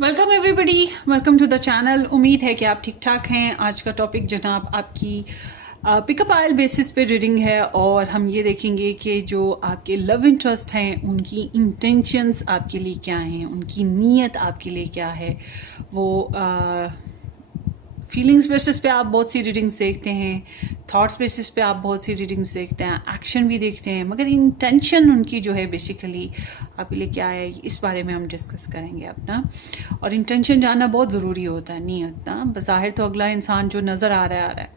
Welcome everybody, welcome to the channel. उम्मीद है कि आप ठीक ठाक हैं। आज का टॉपिक जनाब आपकी पिकअप आयल बेसिस पे रीडिंग है और हम ये देखेंगे कि जो आपके लव इंटरेस्ट हैं उनकी इंटेंशंस आपके लिए क्या हैं, उनकी नीयत आपके लिए क्या है। वो फीलिंग्स बेसिस पे आप बहुत सी रीडिंग्स देखते हैं, थॉट्स बेसिस पे आप बहुत सी रीडिंग्स देखते हैं, एक्शन भी देखते हैं, मगर इंटेंशन उनकी जो है बेसिकली आपके लिए क्या है, इस बारे में हम डिस्कस करेंगे अपना। और इंटेंशन जानना बहुत ज़रूरी होता है, नीयत ना। बज़ाहिर तो अगला इंसान जो नज़र आ रहा है।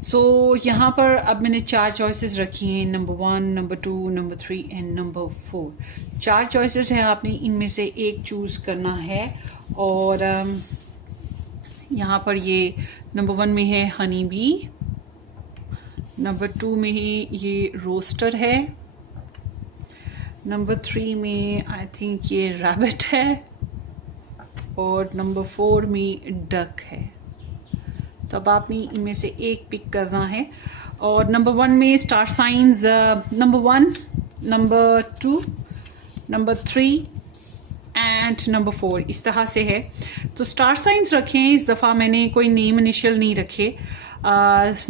सो यहाँ पर अब मैंने 4 चॉइसेस रखी हैं, number 1, number 2, number 3 and number 4। 4 choices हैं, आपने इनमें से एक चूज़ करना है। और यहाँ पर ये नंबर 1 में है हनी बी, नंबर 2 में ये रोस्टर है, नंबर 3 में आई थिंक ये रैबिट है और नंबर 4 में डक है। तो अब आपने इनमें से एक पिक करना है। और नंबर 1 में star signs number 1, number 2, number 3 and number 4 इस तरह से है। तो स्टार साइंस रखें, इस दफ़ा मैंने कोई नेम इनिशियल नहीं रखे।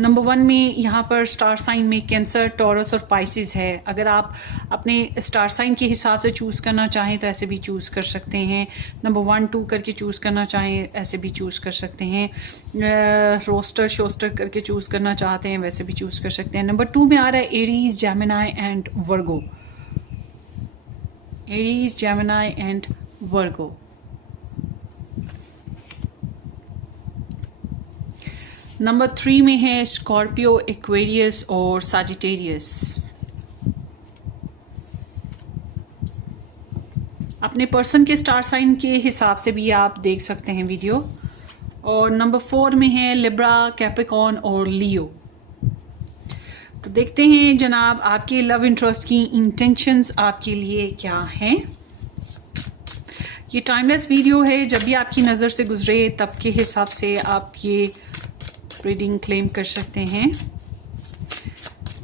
नंबर 1 में यहाँ पर स्टार साइन में कैंसर, टॉरस और पाइसिस है। अगर आप अपने स्टार साइन के हिसाब से चूज़ करना चाहें तो ऐसे भी चूज़ कर सकते हैं। नंबर 1, 2 करके चूज़ करना चाहें ऐसे भी चूज़ कर सकते हैं। रोस्टर शोस्टर करके चूज़ करना चाहते हैं वैसे भी चूज़ कर सकते हैं। नंबर 2 में आ रहा है Aries, Gemini and Virgo. Aries, Gemini and Virgo. Number 3 में है स्कॉर्पियो, एक्वेरियस और सजिटेरियस। अपने पर्सन के स्टार साइन के हिसाब से भी आप देख सकते हैं वीडियो। और नंबर 4 में है लिब्रा, कैप्रिकॉर्न और लियो। तो देखते हैं जनाब आपके लव इंटरेस्ट की इंटेंशंस आपके लिए क्या हैं। ये टाइमलेस वीडियो है, जब भी आपकी नज़र से गुजरे तब के हिसाब से आप ये रीडिंग क्लेम कर सकते हैं।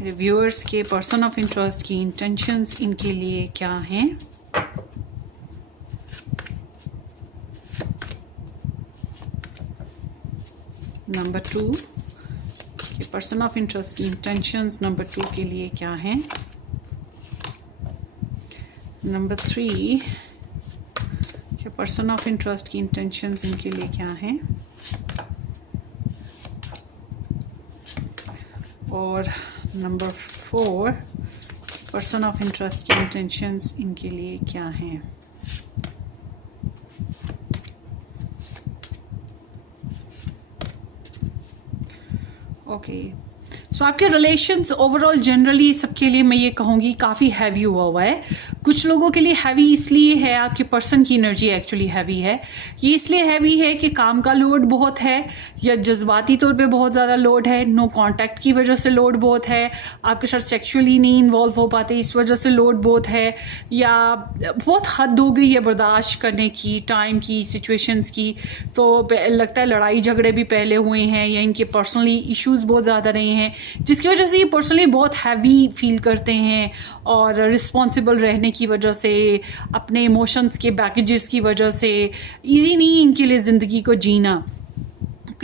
रिव्यूअर्स के पर्सन ऑफ इंटरेस्ट की इंटेंशंस इनके लिए क्या हैं। नंबर 2 के पर्सन ऑफ इंटरेस्ट की इंटेंशंस नंबर 2 के लिए क्या हैं। नंबर 3 के पर्सन ऑफ इंटरेस्ट की इंटेंशंस इनके लिए क्या हैं। और नंबर 4 पर्सन ऑफ इंटरेस्ट की इंटेंशंस इनके लिए क्या हैं। ओके, सो आपके रिलेशंस ओवरऑल जनरली सबके लिए मैं ये कहूँगी काफ़ी हैवी हुआ है। कुछ लोगों के लिए हैवी इसलिए है, आपके पर्सन की एनर्जी एक्चुअली हैवी है। ये इसलिए हैवी है कि काम का लोड बहुत है या जज्बाती तौर पे बहुत ज़्यादा लोड है, नो कांटेक्ट की वजह से लोड बहुत है, आपके साथ सेक्सुअली नहीं इन्वॉल्व हो पाते इस वजह से लोड बहुत है, या बहुत हद हो गई है बर्दाश्त करने की, टाइम की, सिचुएशंस की। तो लगता है लड़ाई झगड़े भी पहले हुए हैं या इनके पर्सनली इश्यूज़ बहुत ज़्यादा रहे हैं, जिसकी वजह से ये पर्सनली बहुत हैवी फील करते हैं। और रिस्पॉन्सिबल रहने की वजह से, अपने इमोशंस के बैगेजेस की वजह से इजी नहीं इनके लिए ज़िंदगी को जीना।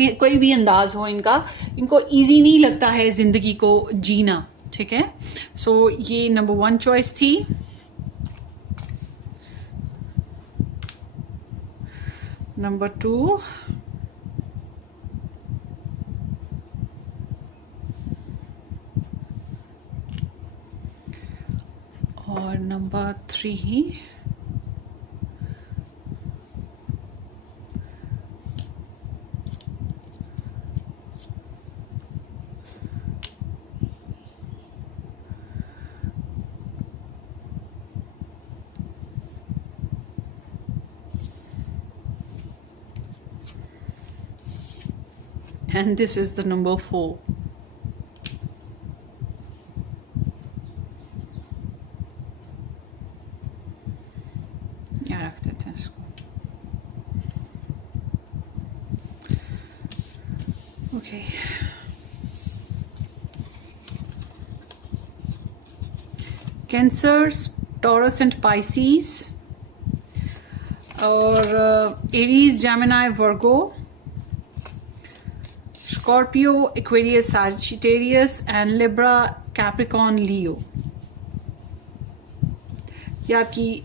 कोई भी अंदाज हो इनका, इनको इजी नहीं लगता है ज़िंदगी को जीना। ठीक है, सो ये नंबर 1 चॉइस थी। नंबर 2, और number 3 and this is the number 4. यहाँ रख देते हैं इसको। Okay, cancer, Taurus and Pisces. और Aries, Gemini, Virgo, Scorpio, Aquarius, Sagittarius and Libra, Capricorn, Leo. ये आपकी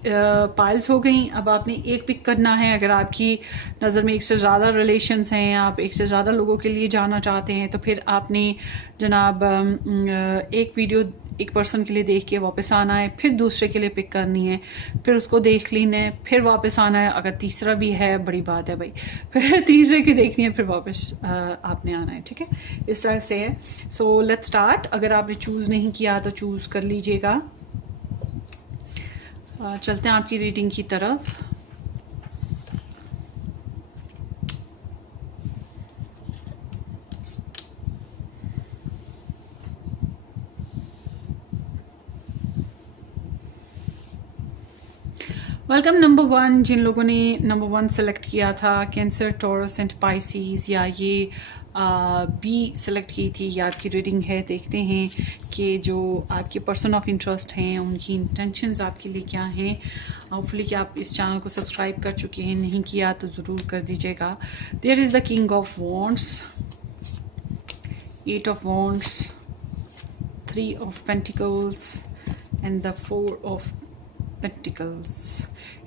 पाइल्स हो गई। अब आपने एक पिक करना है। अगर आपकी नज़र में एक से ज़्यादा रिलेशंस हैं, आप एक से ज़्यादा लोगों के लिए जाना चाहते हैं, तो फिर आपने जनाब एक वीडियो एक पर्सन के लिए देख के वापस आना है, फिर दूसरे के लिए पिक करनी है, फिर उसको देख लेना है, फिर वापस आना है। अगर तीसरा भी है बड़ी बात है भाई, फिर तीसरे की देखनी है, फिर वापस आपने आना है। ठीक है, इस तरह से है। So let's start. अगर आपने चूज़ नहीं किया तो चूज़ कर लीजिएगा। चलते हैं आपकी रीडिंग की तरफ। Welcome number 1। जिन लोगों ने नंबर 1 सेलेक्ट किया था, कैंसर, टॉरस एंड पाइसिस, या ये बी सेलेक्ट की थी, या आपकी रीडिंग है। देखते हैं कि जो आपके पर्सन ऑफ इंटरेस्ट हैं उनकी इंटेंशंस आपके लिए क्या हैं। होपफुली कि आप इस चैनल को सब्सक्राइब कर चुके हैं, नहीं किया तो ज़रूर कर दीजिएगा। There is the king of wands, 8 of wands, 3 of pentacles and the 4 of Pentacles.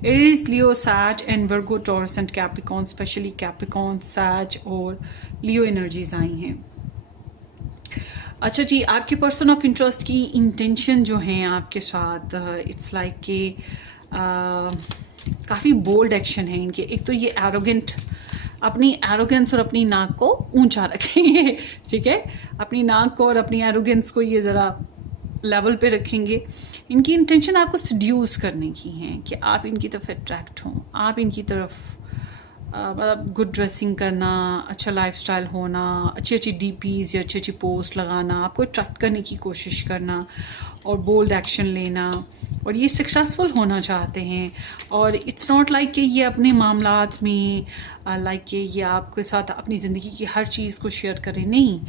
Aries, Leo, Sag and Virgo, Taurus and Capricorn, specially Capricorn, Sag और Leo एनर्जीज आई हैं। अच्छा जी, आपके पर्सन ऑफ इंटरेस्ट की इंटेंशन जो हैं आपके साथ, इट्स लाइक कि काफ़ी बोल्ड एक्शन है इनके। एक तो ये एरोगेंट, अपनी एरोगेंस और अपनी नाक को ऊंचा रखेंगे। ठीक है, अपनी नाक को और अपनी एरोगेंस को ये ज़रा लेवल पे रखेंगे। इनकी इंटेंशन आपको सड्यूस करने की है कि आप इनकी तरफ अट्रैक्ट हों, आप इनकी तरफ मतलब गुड ड्रेसिंग करना, अच्छा लाइफस्टाइल होना, अच्छी अच्छी डीपीज़ या अच्छी अच्छी पोस्ट लगाना, आपको अट्रैक्ट करने की कोशिश करना और बोल्ड एक्शन लेना, और ये सक्सेसफुल होना चाहते हैं। और इट्स नॉट लाइक कि ये अपने मामलात में लाइक कि ये आपके साथ अपनी ज़िंदगी की हर चीज़ को शेयर करें, नहीं,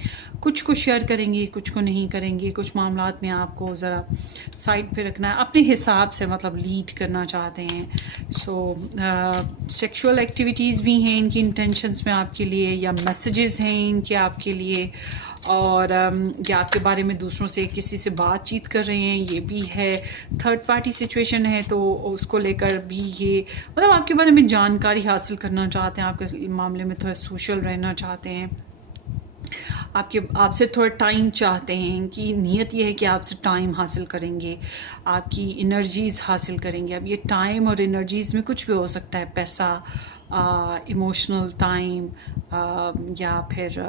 कुछ को शेयर करेंगे, कुछ को नहीं करेंगे। कुछ मामलात में आपको ज़रा साइड पे रखना है, अपने हिसाब से मतलब लीड करना चाहते हैं। सो सेक्सुअल एक्टिविटीज़ भी हैं इनकी इंटेंशंस में आपके लिए, या मैसेजेस हैं इनके आपके लिए, और या आपके बारे में दूसरों से किसी से बातचीत कर रहे हैं, ये भी है। थर्ड पार्टी सिचुएशन है तो उसको लेकर भी ये मतलब आपके बारे में जानकारी हासिल करना चाहते हैं, आपके मामले में थोड़ा सोशल रहना चाहते हैं, आपसे थोड़ा टाइम चाहते हैं। कि नीयत ये है कि आपसे टाइम हासिल करेंगे, आपकी एनर्जीज़ हासिल करेंगे। अब ये टाइम और एनर्जीज़ में कुछ भी हो सकता है, पैसा, इमोशनल टाइम, या फिर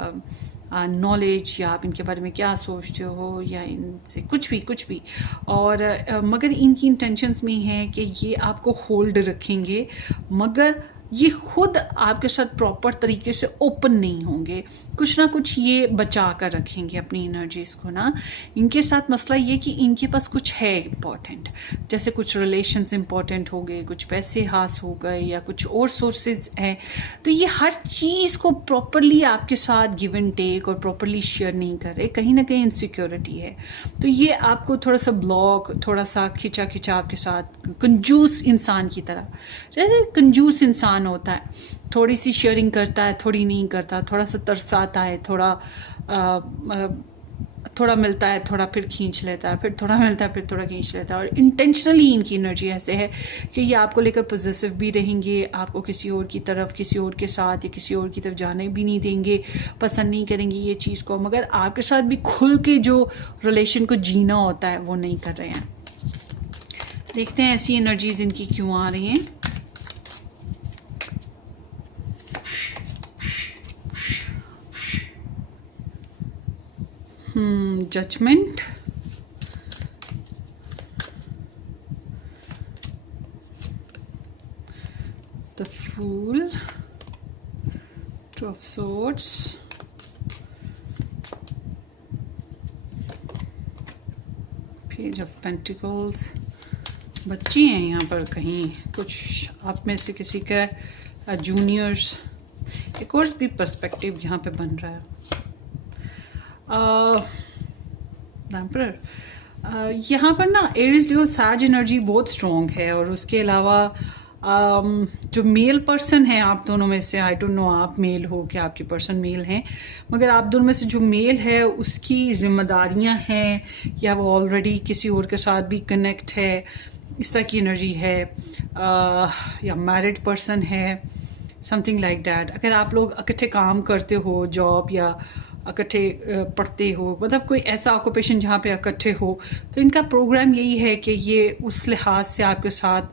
नॉलेज, या आप इनके बारे में क्या सोचते हो, या इनसे कुछ भी। और मगर इनकी इंटेंशंस में है कि ये आपको होल्ड रखेंगे, मगर ये खुद आपके साथ प्रॉपर तरीके से ओपन नहीं होंगे। कुछ ना कुछ ये बचा कर रखेंगे अपनी एनर्जीज़ को ना। इनके साथ मसला ये कि इनके पास कुछ है इम्पॉर्टेंट, जैसे कुछ रिलेशंस इम्पॉर्टेंट हो गए, कुछ पैसे हास हो गए, या कुछ और सोर्सेज हैं। तो ये हर चीज़ को प्रॉपरली आपके साथ गिव एंड टेक और प्रॉपरली शेयर नहीं कर रहे, कहीं ना कहीं इनसिक्योरिटी है। तो ये आपको थोड़ा सा ब्लॉक, थोड़ा सा खिंचा आपके साथ, कंजूस इंसान की तरह। जैसे कंजूस इंसान होता है, थोड़ी सी शेयरिंग करता है, थोड़ी नहीं करता, थोड़ा सा तरसाता है, थोड़ा मिलता है, थोड़ा फिर खींच लेता है, फिर थोड़ा मिलता है, फिर थोड़ा खींच लेता है। और इंटेंशनली इनकी एनर्जी ऐसे है कि ये आपको लेकर पॉजिटिव भी रहेंगे, आपको किसी और की तरफ, किसी और के साथ या किसी और की तरफ जाने भी नहीं देंगे, पसंद नहीं करेंगे ये चीज़ को। मगर आपके साथ भी खुल के जो रिलेशन को जीना होता है वो नहीं कर रहे हैं। देखते हैं ऐसी एनर्जीज इनकी क्यों आ रही हैं। Judgment, the Fool, Two of Swords, Page of Pentacles। बच्चे हैं यहाँ पर कहीं, कुछ आप में से किसी का जूनियर्स, एक और भी पर्सपेक्टिव यहाँ पे बन रहा है। यहाँ पर ना एरीज लियो सैज एनर्जी बहुत स्ट्रॉन्ग है, और उसके अलावा जो मेल पर्सन है आप दोनों में से, आई डोंट नो आप मेल हो कि आपके पर्सन मेल हैं, मगर आप दोनों में से जो मेल है उसकी जिम्मेदारियां हैं या वो ऑलरेडी किसी और के साथ भी कनेक्ट है, इस तरह की एनर्जी है, या मैरिड पर्सन है, समथिंग लाइक दैट। अगर आप लोग इकट्ठे काम करते हो, जॉब या इकट्ठे पढ़ते हो, मतलब कोई ऐसा ऑक्यूपेशन जहाँ पे इकट्ठे हो, तो इनका प्रोग्राम यही है कि ये उस लिहाज से आपके साथ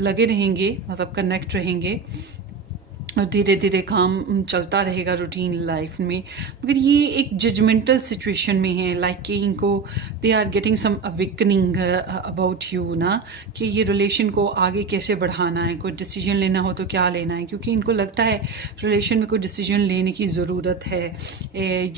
लगे रहेंगे, मतलब कनेक्ट रहेंगे और धीरे धीरे काम चलता रहेगा रूटीन लाइफ में। मगर ये एक जजमेंटल सिचुएशन में है, लाइक कि इनको they are getting some awakening about you ना, कि ये रिलेशन को आगे कैसे बढ़ाना है, कोई डिसीजन लेना हो तो क्या लेना है, क्योंकि इनको लगता है रिलेशन में कोई डिसीजन लेने की ज़रूरत है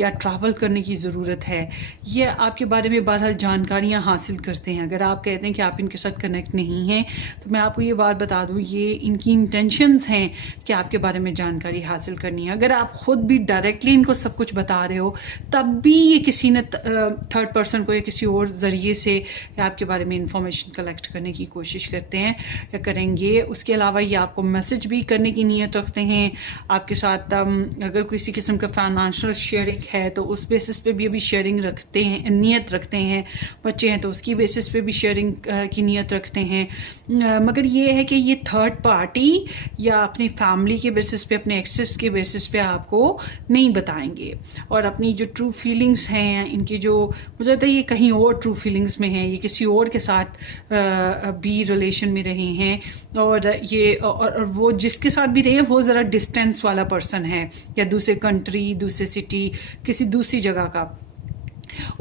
या ट्रैवल करने की ज़रूरत है। ये आपके बारे में बहरहाल जानकारियाँ हासिल करते हैं। अगर आप कहते हैं कि आप इनके साथ कनेक्ट नहीं हैं, तो मैं आपको ये बात बता दूँ, ये इनकी इंटेंशंस हैं कि आपके बारे में जानकारी हासिल करनी है। अगर आप खुद भी डायरेक्टली इनको सब कुछ बता रहे हो, तब भी ये किसी ने थर्ड पर्सन को या किसी और ज़रिए से या आपके बारे में इंफॉर्मेशन कलेक्ट करने की कोशिश करते हैं या करेंगे। उसके अलावा ये आपको मैसेज भी करने की नीयत रखते हैं आपके साथ। अगर किसी किस्म का फाइनेंशियल शेयरिंग है तो उस बेसिस पे भी अभी शेयरिंग रखते हैं, नीयत रखते हैं। बच्चे हैं तो उसकी बेसिस पे भी शेयरिंग की नीयत रखते हैं। मगर ये है कि ये थर्ड पार्टी या अपनी फैमिली के बेसिस पे, अपने एक्सेस के बेसिस पे आपको नहीं बताएंगे, और अपनी जो ट्रू फीलिंग्स हैं इनकी, जो मुझे लगता है ये कहीं और ट्रू फीलिंग्स में हैं, ये किसी और के साथ भी रिलेशन में रहे हैं, और ये और वो जिसके साथ भी रहे वो ज़रा डिस्टेंस वाला पर्सन है, या दूसरे कंट्री, दूसरे सिटी, किसी दूसरी जगह का।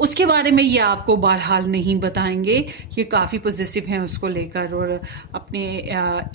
उसके बारे में ये आपको बहरहाल नहीं बताएंगे। ये काफ़ी पॉजिटिव हैं उसको लेकर, और अपने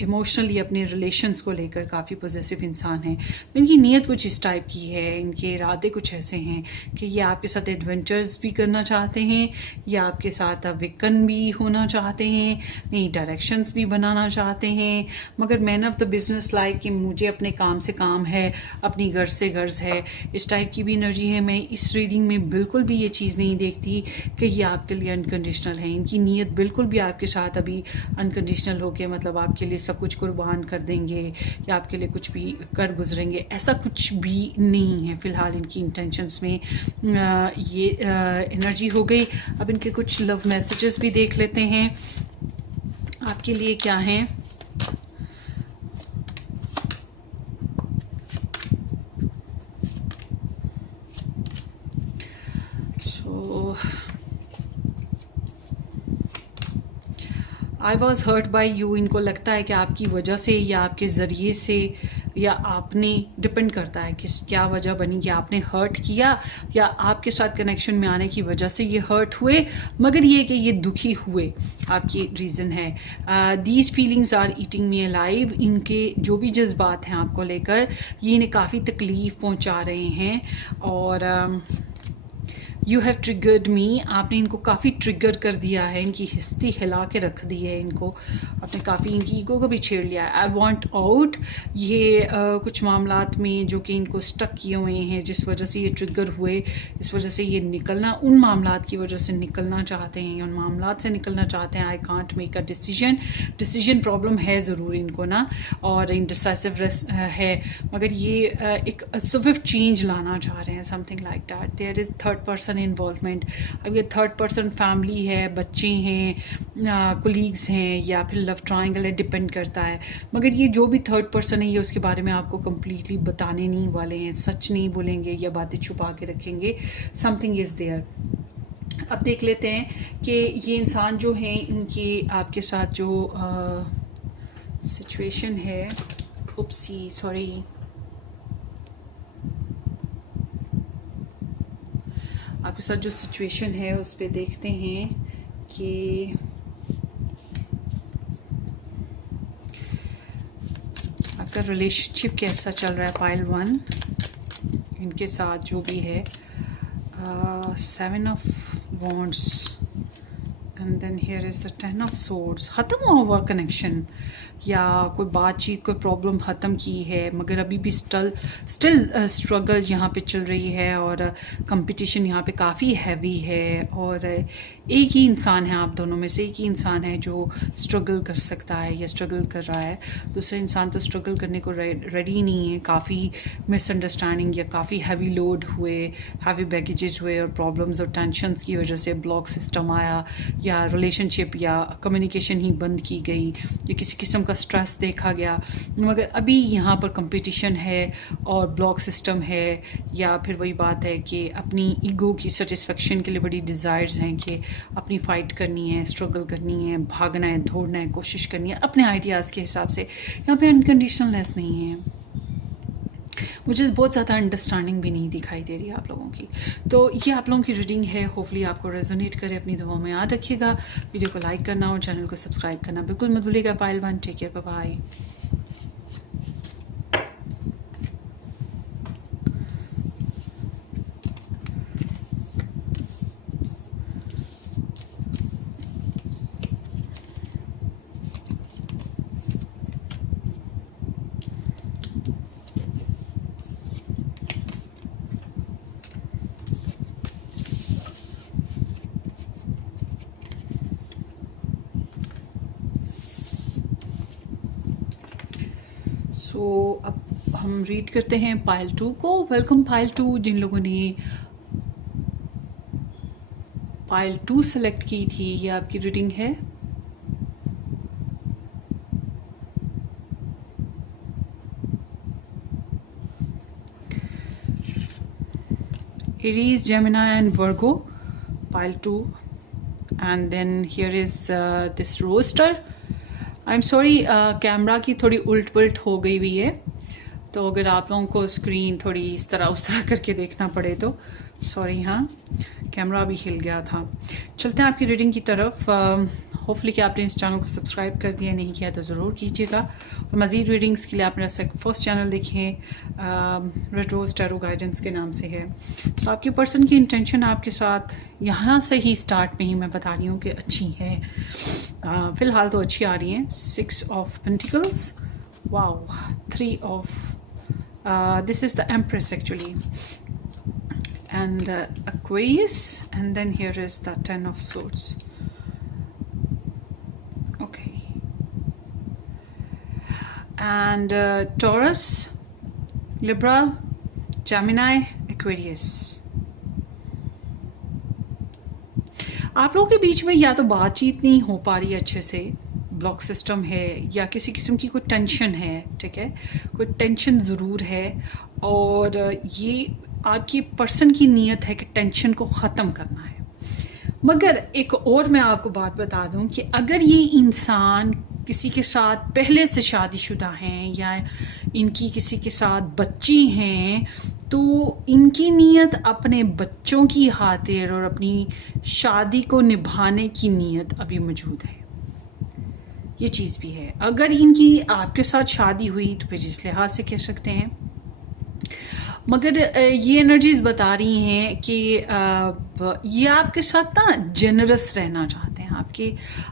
इमोशनली अपने रिलेशंस को लेकर काफ़ी पॉजिटिव इंसान हैं। तो इनकी नीयत कुछ इस टाइप की है, इनके इरादे कुछ ऐसे हैं कि ये आपके साथ एडवेंचर्स भी करना चाहते हैं, या आपके साथ विकन भी होना चाहते हैं, नई डायरेक्शंस भी बनाना चाहते हैं। मगर man of the business like कि मुझे अपने काम से काम है, अपनी गर्ज से गर्ज है, इस टाइप की भी एनर्जी है। मैं इस रीडिंग में बिल्कुल भी ये चीज़ नहीं देखती कि ये आपके लिए अनकंडीशनल है। इनकी नीयत बिल्कुल भी आपके साथ अभी अनकंडीशनल हो के, मतलब आपके लिए सब कुछ कुर्बान कर देंगे या आपके लिए कुछ भी कर गुजरेंगे, ऐसा कुछ भी नहीं है फ़िलहाल इनकी इंटेंशंस में। ये एनर्जी हो गई। अब इनके कुछ लव मैसेजेस भी देख लेते हैं आपके लिए क्या हैं। I was hurt by you, इनको लगता है कि आपकी वजह से या आपके ज़रिए से या आपने, डिपेंड करता है किस क्या वजह बनी, कि आपने हर्ट किया या आपके साथ कनेक्शन में आने की वजह से ये हर्ट हुए, मगर ये कि ये दुखी हुए आपकी रीज़न है। These feelings are eating me alive, इनके जो भी जज्बात हैं आपको लेकर, ये इन्हें काफ़ी तकलीफ़ पहुंचा रहे हैं। और यू हैव ट्रिगर्ड मी, आपने इनको काफ़ी ट्रिगर कर दिया है, इनकी हिस्ती हिला के रख दी है, इनको आपने काफ़ी इनकी ईगो को भी छेड़ लिया है। आई वॉन्ट आउट, ये कुछ मामलात में जो कि इनको स्टक किए हुए हैं, जिस वजह से ये ट्रिगर हुए, इस वजह से ये निकलना, उन मामलात की वजह से निकलना चाहते हैं, उन मामलात से निकलना चाहते हैं। I can't make a decision problem है ज़रूर इनको ना, और इंडिसाइसिव है, मगर ये एक स्विफ्ट चेंज लाना चाह रहे हैं, something like that. There is third person involvement. अब ये थर्ड पर्सन फैमिली है, बच्चे हैं, कोलीग्स हैं, या फिर लव ट्रायंगल है, डिपेंड करता है। मगर ये जो भी थर्ड पर्सन है, ये उसके बारे में आपको कम्प्लीटली बताने नहीं वाले हैं, सच नहीं बोलेंगे या बातें छुपा के रखेंगे। Something is there. अब देख लेते हैं कि ये इंसान जो हैं, इनकी आपके साथ जो सिचुएशन है, उपसी सॉरी, आपके साथ जो सिचुएशन है उस पर देखते हैं कि आपका रिलेशनशिप कैसा चल रहा है। पाइल 1 इनके साथ जो भी है, 7 of wands and then here is the 10 of swords. ख़त्म हुआ कनेक्शन, या कोई बातचीत कोई प्रॉब्लम ख़त्म की है, मगर अभी भी स्टिल स्ट्रगल यहाँ पे चल रही है और कंपटीशन यहाँ पे काफ़ी हैवी है। और एक ही इंसान है, आप दोनों में से एक ही इंसान है जो स्ट्रगल कर सकता है या स्ट्रगल कर रहा है। दूसरा इंसान तो स्ट्रगल करने को रेडी नहीं है। काफ़ी मिसअंडरस्टैंडिंग या काफ़ी हैवी लोड हुए, हैवी बैगेजेस हुए और प्रॉब्लम्स और टेंशन्स की वजह से ब्लॉक सिस्टम आया या रिलेशनशिप या कम्युनिकेशन ही बंद की गई या किसी किस्म का स्ट्रेस देखा गया। मगर अभी यहाँ पर कंपटीशन है और ब्लॉक सिस्टम है, या फिर वही बात है कि अपनी ईगो की सेटिस्फेक्शन के लिए बड़ी डिज़ायर्स हैं कि अपनी फ़ाइट करनी है, स्ट्रगल करनी है, भागना है, दौड़ना है, कोशिश करनी है अपने आइडियाज़ के हिसाब से। यहाँ पे अनकंडीशनलनेस नहीं है। मुझे बहुत ज़्यादा अंडरस्टैंडिंग भी नहीं दिखाई दे रही है आप लोगों की। तो ये आप लोगों की रीडिंग है, होपफुली आपको रेजोनेट करे। अपनी दुआओं में याद रखिएगा। वीडियो को लाइक करना और चैनल को सब्सक्राइब करना बिल्कुल मत भूलिएगा। Pile one, take care, bye bye. So अब हम रीड करते हैं पायल 2 को। वेलकम पायल 2। जिन लोगों ने पायल 2 सेलेक्ट की थी, ये आपकी रीडिंग है। Aries, Gemini and Virgo, pile 2, and then here is this roster. I'm sorry, camera की थोड़ी उल्ट पुल्ट हो गई हुई है, तो अगर आप लोगों को स्क्रीन थोड़ी इस तरह उस तरह करके देखना पड़े तो सॉरी। हाँ, कैमरा भी हिल गया था। चलते हैं आपकी रीडिंग की तरफ। होपफुली कि आपने इस चैनल को सब्सक्राइब कर दिया, नहीं किया तो ज़रूर कीजिएगा। और मज़ीद रीडिंग्स के लिए आप मेरा फर्स्ट चैनल देखें, रेड रोज टैरो गाइडेंस के नाम से है। सो आपके पर्सन की इंटेंशन आपके साथ यहाँ से ही स्टार्ट में ही मैं बता रही हूँ कि अच्छी है। फ़िलहाल तो अच्छी आ रही हैं। 6 of pentacles, wow, 3 of this is the Empress actually, and Aquarius, and then here is the 10 of Swords. Okay, and Taurus, Libra, Gemini, Aquarius. आप लोगों के बीच में या तो बातचीत नहीं हो पा रही अच्छे से, ब्लॉक सिस्टम है, या किसी किस्म की कोई टेंशन है, ठीक है, कोई टेंशन ज़रूर है। और ये आपकी पर्सन की नीयत है कि टेंशन को ख़त्म करना है। मगर एक और मैं आपको बात बता दूं कि अगर ये इंसान किसी के साथ पहले से शादीशुदा हैं या इनकी किसी के साथ बच्चे हैं, तो इनकी नीयत अपने बच्चों की खातिर और अपनी शादी को निभाने की नीयत अभी मौजूद है। ये चीज़ भी है। अगर इनकी आपके साथ शादी हुई तो फिर इस लिहाज से कह सकते हैं। मगर ये एनर्जीज बता रही हैं कि ये आपके साथ ना जेनरस रहना चाहते हैं,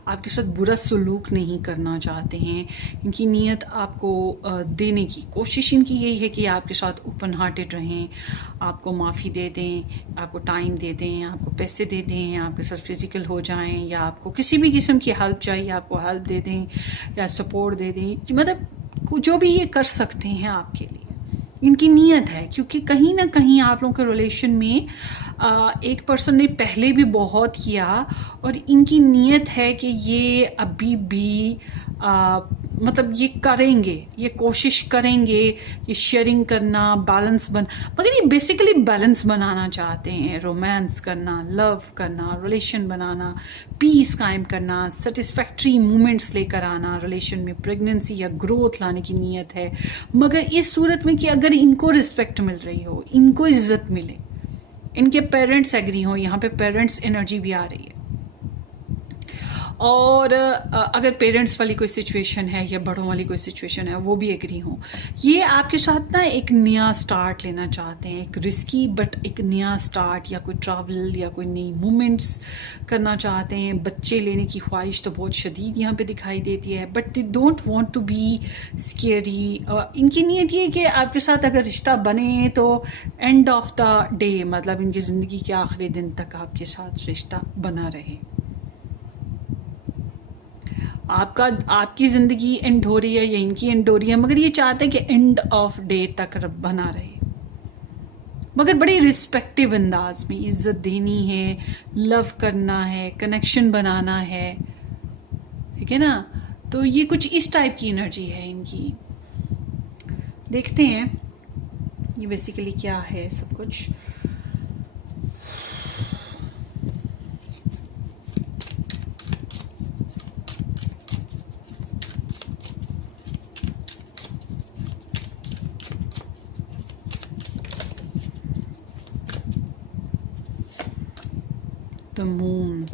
आपके साथ बुरा सलूक नहीं करना चाहते हैं। इनकी नीयत आपको देने की कोशिश इनकी यही है कि आपके साथ ओपन हार्टेड रहें, आपको माफ़ी दे दें, आपको टाइम दे दें, आपको पैसे दे दें, आपके साथ फिज़िकल हो जाएं, या आपको किसी भी किस्म की हेल्प चाहिए आपको हेल्प दे दें या सपोर्ट दे दें। मतलब जो भी ये कर सकते हैं आपके लिए, इनकी नीयत है। क्योंकि कहीं ना कहीं आप लोगों के रिलेशन में एक पर्सन ने पहले भी बहुत किया और इनकी नीयत है कि ये अभी भी मतलब ये करेंगे, ये कोशिश करेंगे, ये शेयरिंग करना, बैलेंस मगर ये बेसिकली बैलेंस बनाना चाहते हैं, रोमांस करना, लव करना, रिलेशन बनाना, पीस कायम करना, सेटिस्फैक्ट्री मोमेंट्स लेकर आना, रिलेशन में प्रेगनेंसी या ग्रोथ लाने की नीयत है। मगर इस सूरत में कि अगर इनको रिस्पेक्ट मिल रही हो, इनको इज्जत मिले, इनके पेरेंट्स एग्री हो, यहाँ पे पेरेंट्स एनर्जी भी आ रही है। और अगर पेरेंट्स वाली कोई सिचुएशन है या बड़ों वाली कोई सिचुएशन है वो भी एग्री हों। ये आपके साथ ना एक नया स्टार्ट लेना चाहते हैं, एक रिस्की बट एक नया स्टार्ट, या कोई ट्रैवल या कोई नई मूवमेंट्स करना चाहते हैं। बच्चे लेने की ख्वाहिश तो बहुत शदीद यहाँ पे दिखाई देती है, but they don't want to be scary. इनकी नीयत ये है कि आपके साथ अगर रिश्ता बने तो एंड ऑफ द डे, मतलब इनकी ज़िंदगी के आखिरी दिन तक आपके साथ रिश्ता बना रहे। आपकी ज़िंदगी एंड हो रही है या इनकी एंड हो रही है, मगर ये चाहते हैं कि एंड ऑफ डे तक बना रहे, मगर बड़ी रिस्पेक्टिव अंदाज में। इज्जत देनी है, लव करना है, कनेक्शन बनाना है, ठीक है ना। तो ये कुछ इस टाइप की एनर्जी है इनकी। देखते हैं ये बेसिकली क्या है सब कुछ। द मून,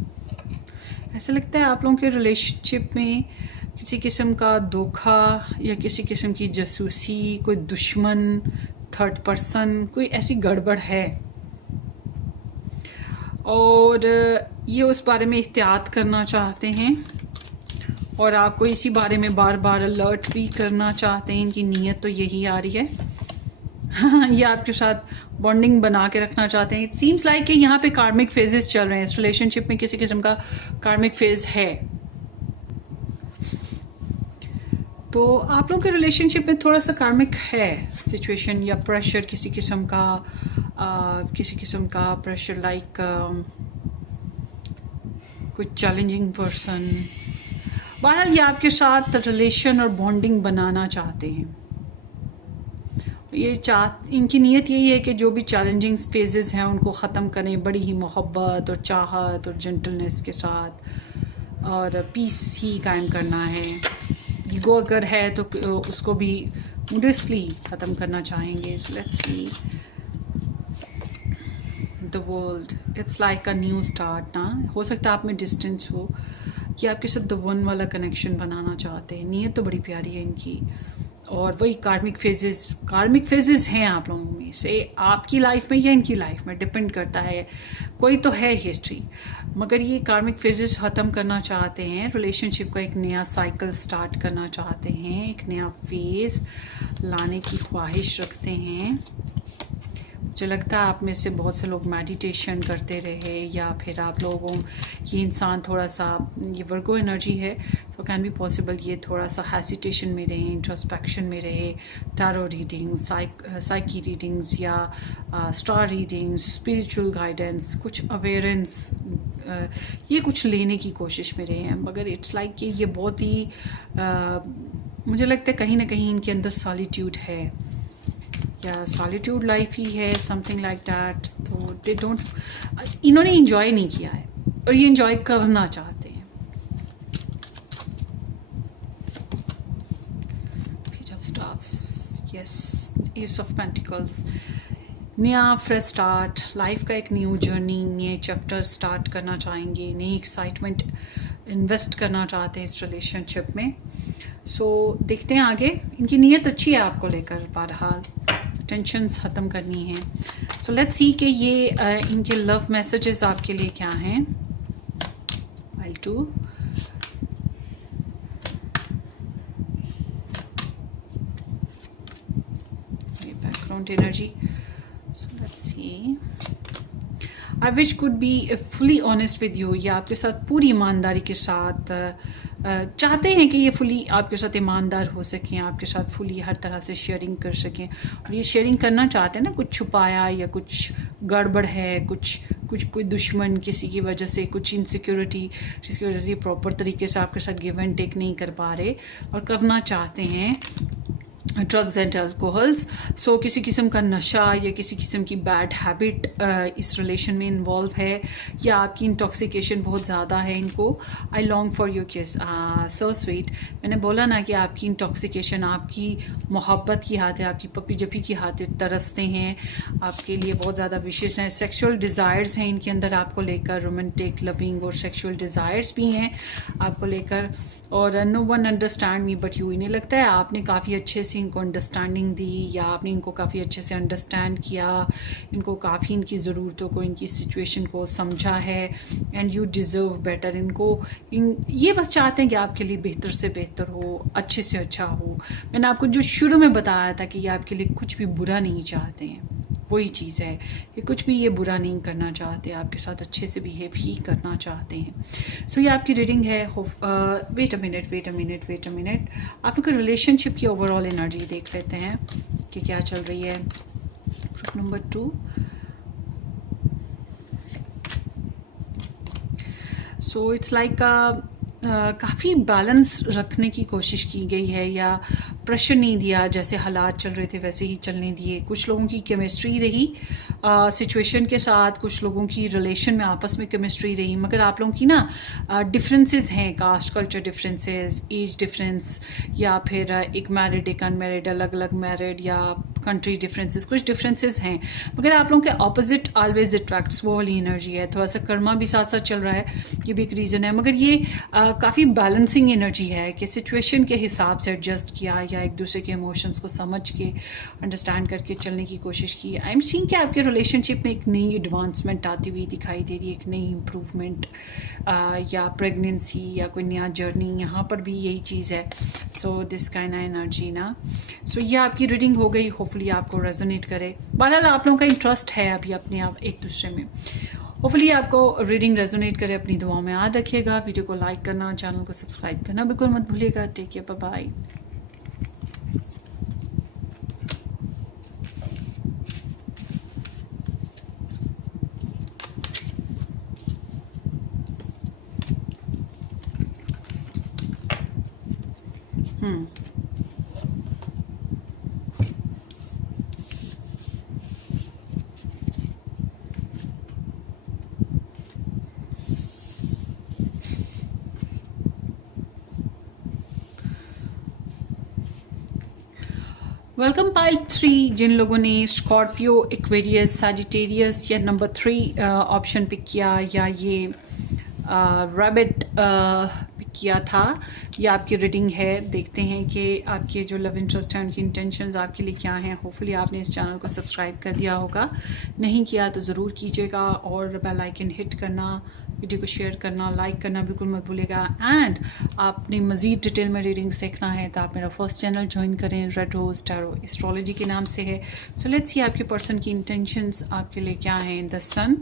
ऐसा लगता है आप लोगों के रिलेशनशिप में किसी किस्म का धोखा या किसी किस्म की जासूसी, कोई दुश्मन, थर्ड पर्सन, कोई ऐसी गड़बड़ है, और ये उस बारे में एहतियात करना चाहते हैं और आपको इसी बारे में बार बार अलर्ट भी करना चाहते हैं। इनकी नीयत तो यही आ रही है। ये आपके साथ बॉन्डिंग बना के रखना चाहते हैं। इट सीम्स लाइक कि यहाँ पे कार्मिक फेजेस चल रहे हैं इस रिलेशनशिप में, किसी किस्म का कार्मिक फेज है। तो आप लोगों के रिलेशनशिप में थोड़ा सा कार्मिक है सिचुएशन या प्रेशर, किसी किस्म का प्रेशर, लाइक कोई चैलेंजिंग पर्सन। बहरहाल ये आपके साथ रिलेशन और बॉन्डिंग बनाना चाहते हैं। इनकी नीयत यही है कि जो भी चैलेंजिंग फेजेस हैं उनको ख़त्म करें बड़ी ही मोहब्बत और चाहत और जेंटलनेस के साथ, और पीस ही कायम करना है। ईगो अगर है तो उसको भी मोडेस्टली ख़त्म करना चाहेंगे। So let's see the world, it's like a new start ना। हो सकता है आप में डिस्टेंस हो, कि आपके साथ द वन वाला कनेक्शन बनाना चाहते हैं। नीयत तो बड़ी प्यारी है इनकी, और वही कार्मिक फेजेस हैं आप लोगों में से, आपकी लाइफ में या इनकी लाइफ में, डिपेंड करता है। कोई तो है हिस्ट्री, मगर ये कार्मिक फेजेस ख़त्म करना चाहते हैं। रिलेशनशिप का एक नया साइकिल स्टार्ट करना चाहते हैं, एक नया फेज लाने की ख्वाहिश रखते हैं। मुझे लगता है आप में से बहुत से लोग मेडिटेशन करते रहे, या फिर आप लोगों, ये इंसान थोड़ा सा, ये वर्गो एनर्जी है तो कैन बी पॉसिबल ये थोड़ा सा हेसिटेशन में रहे, इंट्रोस्पेक्शन में रहे। टारो रीडिंग्स, साइकी रीडिंग्स या स्टार रीडिंग्स, स्पिरिचुअल गाइडेंस, कुछ अवेयरेंस, ये कुछ लेने की कोशिश में रहे हैं। मगर इट्स लाइक कि ये बहुत ही मुझे लगता है कहीं ना कहीं इनके अंदर सॉलिट्यूड है, या सॉलिट्यूड लाइफ ही है, समथिंग लाइक दैट। तो दे डोंट, इन्होंने इंजॉय नहीं किया है और ये इंजॉय करना चाहते हैं। Page of staffs, yes, S of pentacles, नया फ्रेश स्टार्ट, लाइफ का एक न्यू जर्नी, नए चैप्टर स्टार्ट करना चाहेंगे, नई एक्साइटमेंट इन्वेस्ट करना चाहते हैं इस रिलेशनशिप में। सो देखते हैं आगे। इनकी नीयत अच्छी है आपको लेकर, बहरहाल टेंशन्स ख़त्म करनी है। सो लेट्स सी कि ये इनके लव मैसेजेस आपके लिए क्या हैं। पाइल 2, ये background energy. So let's see, I wish could be fully honest with you. ये आपके साथ पूरी ईमानदारी के साथ चाहते हैं कि ये फुली आपके साथ ईमानदार हो सकें, आपके साथ फुली हर तरह से शेयरिंग कर सकें। और ये शेयरिंग करना चाहते हैं ना, कुछ छुपाया या कुछ गड़बड़ है, कुछ कोई दुश्मन किसी की वजह से, कुछ इनसिक्योरिटी जिसकी वजह से ये प्रॉपर तरीके से आपके साथ गिव एंड टेक नहीं कर पा रहे और करना चाहते हैं। Drugs and alcohols. सो किसी किस्म का नशा या किसी किस्म की बैड हैबिट इस रिलेशन में इन्वॉल्व है, या आपकी इंटॉक्सिकेशन बहुत ज़्यादा है इनको। आई लॉन्ग फॉर यू किस, सो स्वीट। मैंने बोला ना कि आपकी इंटॉक्सिकेशन आपकी मोहब्बत की खातिर, आपकी पपी जपी की खातिर तरसते हैं, आपके लिए बहुत ज़्यादा विशेष हैं। सेक्सुअल डिज़ायर्स हैं इनके अंदर आपको लेकर, रोमांटिक लविंग और सेक्सुअल डिज़ायर्स भी हैं आपको लेकर। और no one understand me but you, इन्हें लगता है आपने काफ़ी अच्छे से इनको अंडरस्टैंडिंग दी, या आपने इनको काफ़ी अच्छे से अंडरस्टैंड किया, इनको काफ़ी इनकी ज़रूरतों को, इनकी सिचुएशन को समझा है, एंड यू डिज़र्व बेटर। ये बस चाहते हैं कि आपके लिए बेहतर से बेहतर हो, अच्छे से अच्छा हो। मैंने आपको जो शुरू में बताया था कि ये आपके लिए कुछ भी बुरा नहीं चाहते हैं, वही चीज़ है कि कुछ भी ये बुरा नहीं करना चाहते, आपके साथ अच्छे से बिहेव ही करना चाहते हैं। सो ये आपकी रीडिंग है। वेट अ मिनट, आप लोग के रिलेशनशिप की ओवरऑल एनर्जी देख लेते हैं कि क्या चल रही है। Group number 2, so it's like काफ़ी बैलेंस रखने की कोशिश की गई है, या प्रेशर नहीं दिया, जैसे हालात चल रहे थे वैसे ही चलने दिए। कुछ लोगों की केमिस्ट्री रही सिचुएशन के साथ, कुछ लोगों की रिलेशन में आपस में केमिस्ट्री रही, मगर आप लोगों की ना डिफरेंसेस हैं, caste culture differences, age difference, या फिर एक मैरिड एक अनमैरिड, अलग अलग मैरिड, या कंट्री डिफरेंसेस, कुछ डिफरेंसेस हैं, मगर आप लोगों के ऑपोजिट ऑलवेज अट्रैक्ट्स, वो वाली एनर्जी है। थोड़ा सा कर्मा भी साथ साथ चल रहा है, ये भी एक रीज़न है, मगर ये काफ़ी बैलेंसिंग एनर्जी है कि सिचुएशन के हिसाब से एडजस्ट किया, या एक दूसरे के इमोशंस को समझ के अंडरस्टैंड करके चलने की कोशिश की। आई एम सीइंग कि आपके रिलेशनशिप में एक नई एडवांसमेंट आती हुई दिखाई दे रही है, एक नई इम्प्रूवमेंट, या प्रेगनेंसी, या कोई नया जर्नी, यहाँ पर भी यही चीज़ है। So this kind of energy ना, सो ये आपकी रीडिंग हो गई, होपफुली आपको रेजोनेट करे। बहरहाल आप लोगों का इंटरेस्ट है अभी अपने आप एक दूसरे में, होपफुली आपको रीडिंग रेजोनेट करे। अपनी दुआओं में याद रखिएगा, वीडियो को लाइक करना, चैनल को सब्सक्राइब करना बिल्कुल मत भूलिएगा। Take care, bye bye. Welcome pile 3, जिन लोगों ने स्कॉर्पियो, एक्वेरियस, सजिटेरियस या नंबर 3 ऑप्शन पिक किया, या ये रैबिट पिक किया था, ये आपकी रीडिंग है। देखते हैं कि आपके जो लव इंटरेस्ट हैं उनकी इंटेंशंस आपके लिए क्या हैं। होपफुली आपने इस चैनल को सब्सक्राइब कर दिया होगा, नहीं किया तो ज़रूर कीजिएगा, और बेल आइकन हिट करना, वीडियो को शेयर करना, लाइक करना बिल्कुल मत भूलिएगा। एंड आपने मज़ीद डिटेल में रीडिंग्स देखना है तो आप मेरा फर्स्ट चैनल ज्वाइन करें, रेड रोज टैरो एस्ट्रोलॉजी के नाम से है। सो लेट्स सी आपके पर्सन की इंटेंशंस आपके लिए क्या हैं। The sun,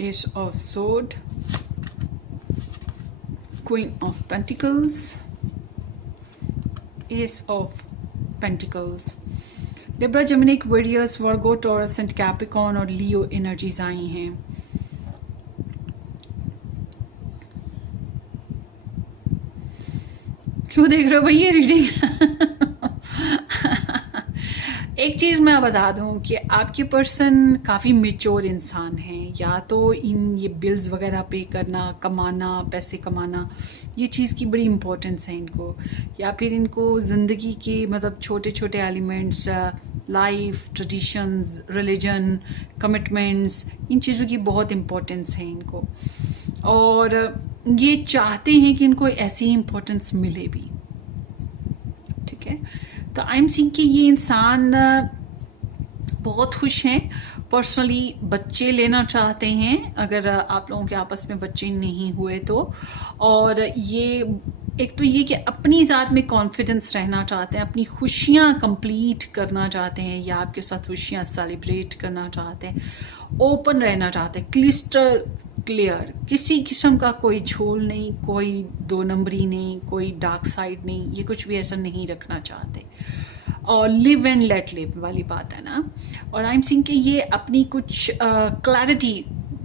ace of sword, queen of pentacles, ace of pentacles. Libra, Gemini, Aquarius, Virgo, Taurus and Capricorn और लियो एनर्जीज आई हैं। क्यों देख रहे हो भाई ये रीडिंग? एक चीज़ मैं बता दूं कि आपके पर्सन काफ़ी मेच्योर इंसान हैं, या तो ये बिल्स वगैरह पे करना, कमाना, पैसे कमाना, ये चीज़ की बड़ी इम्पोर्टेंस है इनको, या फिर इनको ज़िंदगी के मतलब छोटे छोटे elements, life, traditions, religion, commitments, इन चीज़ों की बहुत इम्पोर्टेंस है इनको, और ये चाहते हैं कि इनको ऐसी इम्पोर्टेंस मिले भी। ठीक है, तो आई एम सीइंग कि ये इंसान बहुत खुश हैं, पर्सनली बच्चे लेना चाहते हैं अगर आप लोगों के आपस में बच्चे नहीं हुए तो, और ये एक तो ये कि अपनी ज़ात में कॉन्फिडेंस रहना चाहते हैं, अपनी खुशियाँ कंप्लीट करना चाहते हैं, या आपके साथ खुशियाँ सेलिब्रेट करना चाहते हैं, ओपन रहना चाहते हैं, क्लिस्टर क्लियर, किसी किस्म का कोई झोल नहीं, कोई दो नंबरी नहीं, कोई डार्क साइड नहीं, ये कुछ भी ऐसा नहीं रखना चाहते, और लिव एंड लेट लिव वाली बात है ना। और आई एम सीइंग कि ये अपनी कुछ क्लैरिटी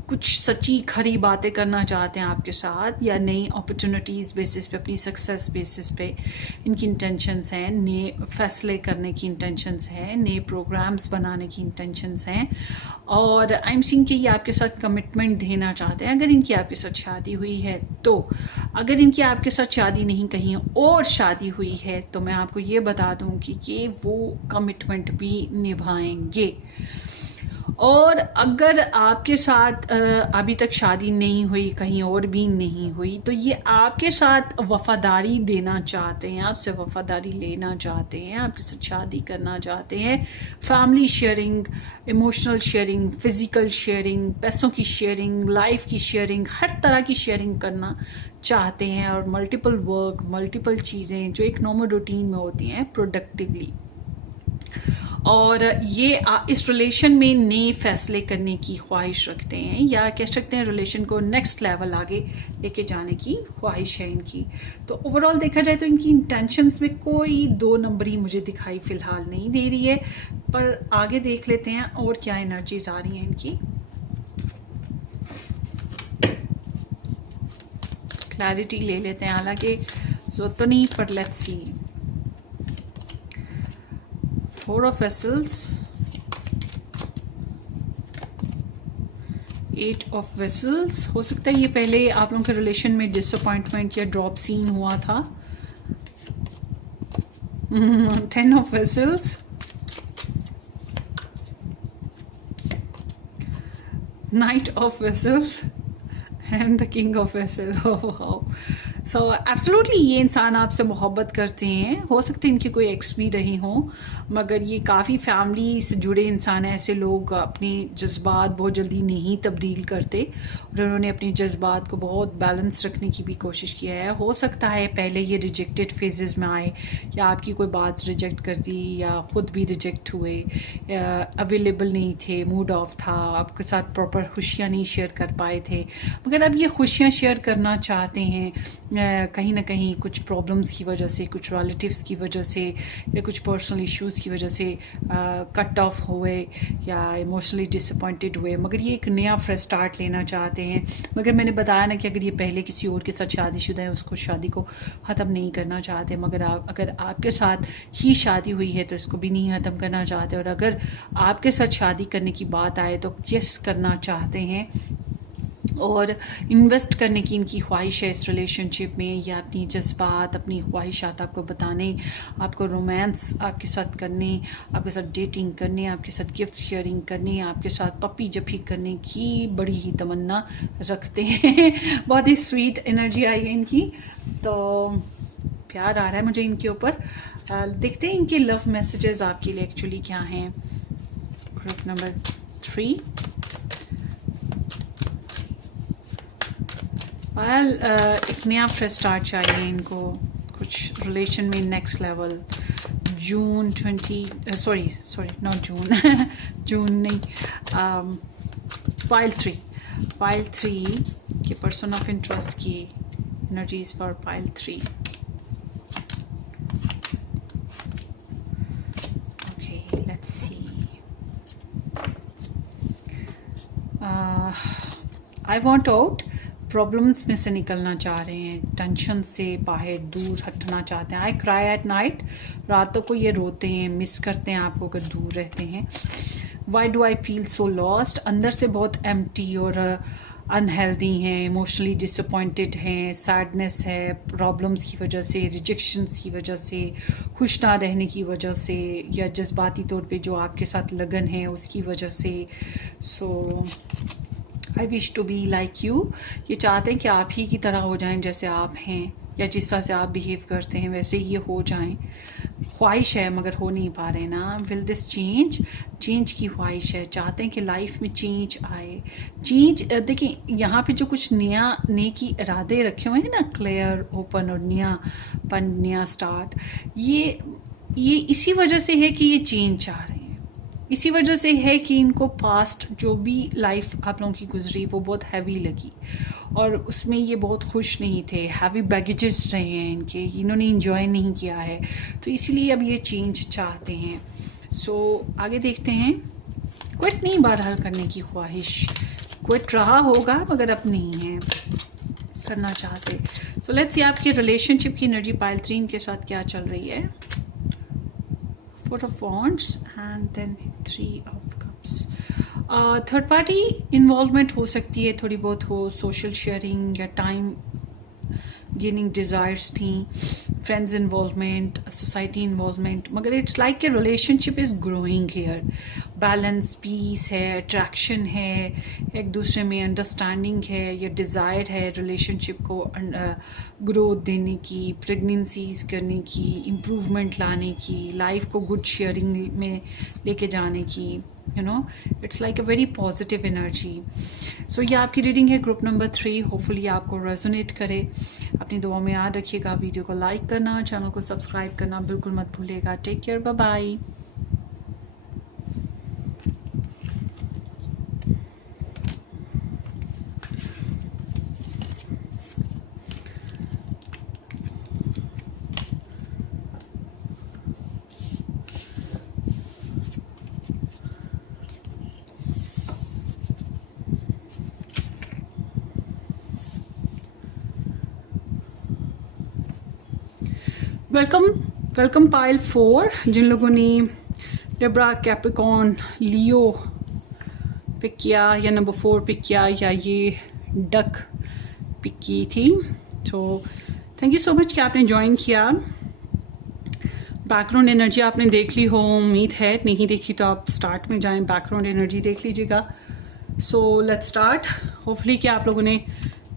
कुछ सच्ची खरी बातें करना चाहते हैं आपके साथ, या नई अपॉर्चुनिटीज़ बेसिस पे, अपनी सक्सेस बेसिस पे इनकी इंटेंशंस हैं, नए फैसले करने की इंटेंशंस हैं, नए प्रोग्राम्स बनाने की इंटेंशंस हैं। और आई एम सीइंग कि ये आपके साथ कमिटमेंट देना चाहते हैं, अगर इनकी आपके साथ शादी हुई है तो। अगर इनकी आपके साथ शादी नहीं, कहीं और शादी हुई है, तो मैं आपको ये बता दूं कि ये वो कमिटमेंट भी निभाएंगे। और अगर आपके साथ अभी तक शादी नहीं हुई, कहीं और भी नहीं हुई, तो ये आपके साथ वफ़ादारी देना चाहते हैं, आपसे वफ़ादारी लेना चाहते हैं, आपके साथ शादी करना चाहते हैं। Family sharing, emotional sharing, physical sharing, पैसों की शेयरिंग, लाइफ की शेयरिंग, हर तरह की शेयरिंग करना चाहते हैं। और मल्टीपल वर्क, मल्टीपल चीज़ें जो एक नॉर्मल रूटीन में होती हैं, प्रोडक्टिवली। और ये इस रिलेशन में नए फैसले करने की ख्वाहिश रखते हैं, या कह सकते हैं रिलेशन को नेक्स्ट लेवल आगे लेके जाने की ख्वाहिश है इनकी। तो ओवरऑल देखा जाए तो इनकी इंटेंशंस में कोई 2 नंबरी मुझे दिखाई फ़िलहाल नहीं दे रही है। पर आगे देख लेते हैं और क्या एनर्जीज आ रही हैं इनकी, क्लैरिटी ले लेते हैं। हालांकि ज़रूरत तो नहीं, पर let's see. 4 of vessels, 8 of vessels। हो सकता है ये पहले आप लोगों के रिलेशन में डिसअपॉइंटमेंट या ड्रॉप सीन हुआ था। 10 of vessels, Knight of vessels and the King of vessels। So absolutely ये इंसान आपसे मोहब्बत करते हैं। हो सकते हैं इनके कोई एक्स भी रहे हों, मगर ये काफ़ी फैमिली से जुड़े इंसान हैं। ऐसे लोग अपने जज्बात बहुत जल्दी नहीं तब्दील करते, और उन्होंने अपने जज्बात को बहुत बैलेंस रखने की भी कोशिश किया है। हो सकता है पहले ये रिजेक्टेड फेजेस में आए, या आपकी कोई बात रिजेक्ट कर दी, या ख़ुद भी रिजेक्ट हुए, अवेलेबल नहीं थे, मूड ऑफ था, आपके साथ प्रॉपर खुशियाँ नहीं शेयर कर पाए थे। मगर अब ये खुशियाँ शेयर करना चाहते हैं, कहीं ना कहीं कुछ प्रॉब्लम्स की वजह से, कुछ रिलेटिव्स की वजह से, या कुछ पर्सनल इश्यूज़ की वजह से कट ऑफ हुए या इमोशनली डिसअपॉइंटेड हुए। मगर ये एक नया फ्रेश स्टार्ट लेना चाहते हैं। मगर मैंने बताया ना कि अगर ये पहले किसी और के साथ शादीशुदा है, उसको शादी को ख़त्म नहीं करना चाहते। मगर अगर आपके साथ ही शादी हुई है तो इसको भी नहीं ख़त्म करना चाहते। और अगर आपके साथ शादी करने की बात आए तो यस करना चाहते हैं, और इन्वेस्ट करने की इनकी ख्वाहिश है इस रिलेशनशिप में, या अपनी जज्बात, अपनी ख्वाहिशात आपको बताने, आपको रोमांस आपके साथ करने, आपके साथ डेटिंग करने, आपके साथ गिफ्ट शेयरिंग करने, आपके साथ पप्पी जप्पी करने की बड़ी ही तमन्ना रखते हैं। बहुत ही स्वीट एनर्जी आई है इनकी, तो प्यार आ रहा है मुझे इनके ऊपर। देखते हैं इनके लव मैसेजेस आपके लिए एक्चुअली क्या हैं। Group number 3। एक नया फ्रेश स्टार्ट चाहिए इनको, कुछ रिलेशन में next level. June 20 sorry not June June नहीं, पाइल 3 के पर्सन ऑफ इंटरेस्ट की energies for pile 3। Okay, let's see. I want out, problems में से निकलना चाह रहे हैं, टेंशन से बाहर दूर हटना चाहते हैं। आई क्राई एट नाइट, रातों को ये रोते हैं, मिस करते हैं आपको अगर दूर रहते हैं। Why do I feel so lost, अंदर से बहुत एम्प्टी और अनहेल्दी हैं, इमोशनली डिसअपॉइंटेड हैं, सैडनेस है प्रॉब्लम्स की वजह से, रिजेक्शंस की वजह से, खुश ना रहने की वजह से, या जज्बाती तौर पे जो आपके साथ लगन है उसकी वजह से। So I wish to be like you, ये चाहते हैं कि आप ही की तरह हो जाएं जैसे आप हैं, या जिस तरह से आप बिहेव करते हैं वैसे ही ये हो जाएं। ख्वाहिश है मगर हो नहीं पा रहे ना। विल दिस चेंज की ख्वाहिश है, चाहते हैं कि लाइफ में चेंज आए। चेंज देखिए, यहाँ पे जो कुछ नए की इरादे रखे हुए हैं ना, क्लियर, ओपन और नया स्टार्ट, ये इसी वजह से है कि ये चेंज चाह रहे हैं। इसी वजह से है कि इनको पास्ट जो भी लाइफ आप लोगों की गुजरी वो बहुत हैवी लगी, और उसमें ये बहुत खुश नहीं थे, हैवी बैगेजेस रहे हैं इनके, इन्होंने इंजॉय नहीं किया है, तो इसलिए अब ये चेंज चाहते हैं। सो आगे देखते हैं। क्विट नहीं बहरहाल करने की ख्वाहिश क्विट रहा होगा मगर अब नहीं है करना चाहते। सो लेट्स सी आपके रिलेशनशिप की एनर्जी पाइल 3 के साथ क्या चल रही है। 4 of Wands and then 3 of Cups। Third party involvement हो सकती है, थोड़ी बहुत हो, सोशल शेयरिंग या टाइम गेनिंग डिज़ायर्स थी, फ्रेंड्स इन्वॉल्वमेंट, सोसाइटी इन्वॉल्वमेंट, मगर it's like a relationship is growing here. Balance, peace है, अट्रैक्शन है, एक दूसरे में अंडरस्टैंडिंग है, या डिज़ायर है रिलेशनशिप को ग्रोथ देने की, प्रेगनेंसीज करने की, इम्प्रूवमेंट लाने की, लाइफ को गुड शेयरिंग में लेके जाने की। You know, it's like a very positive energy. So ये आपकी रीडिंग है ग्रुप नंबर 3। होपफुली आपको रेजोनेट करे। अपनी दुआ में याद रखिएगा, वीडियो को लाइक करना, चैनल को सब्सक्राइब करना बिल्कुल मत भूलिएगा। Take care, bye bye. Welcome pile 4। जिन लोगों ने लिब्रा, कैप्रिकॉर्न, लियो पिक किया या नंबर 4 पिक किया या ये डक पिक की थी, तो थैंक यू सो मच कि आपने ज्वाइन किया। बैकग्राउंड एनर्जी आपने देख ली हो, उम्मीद है। नहीं देखी तो आप स्टार्ट में जाएं, बैकग्राउंड एनर्जी देख लीजिएगा। So let's start. होपफुली कि आप लोगों ने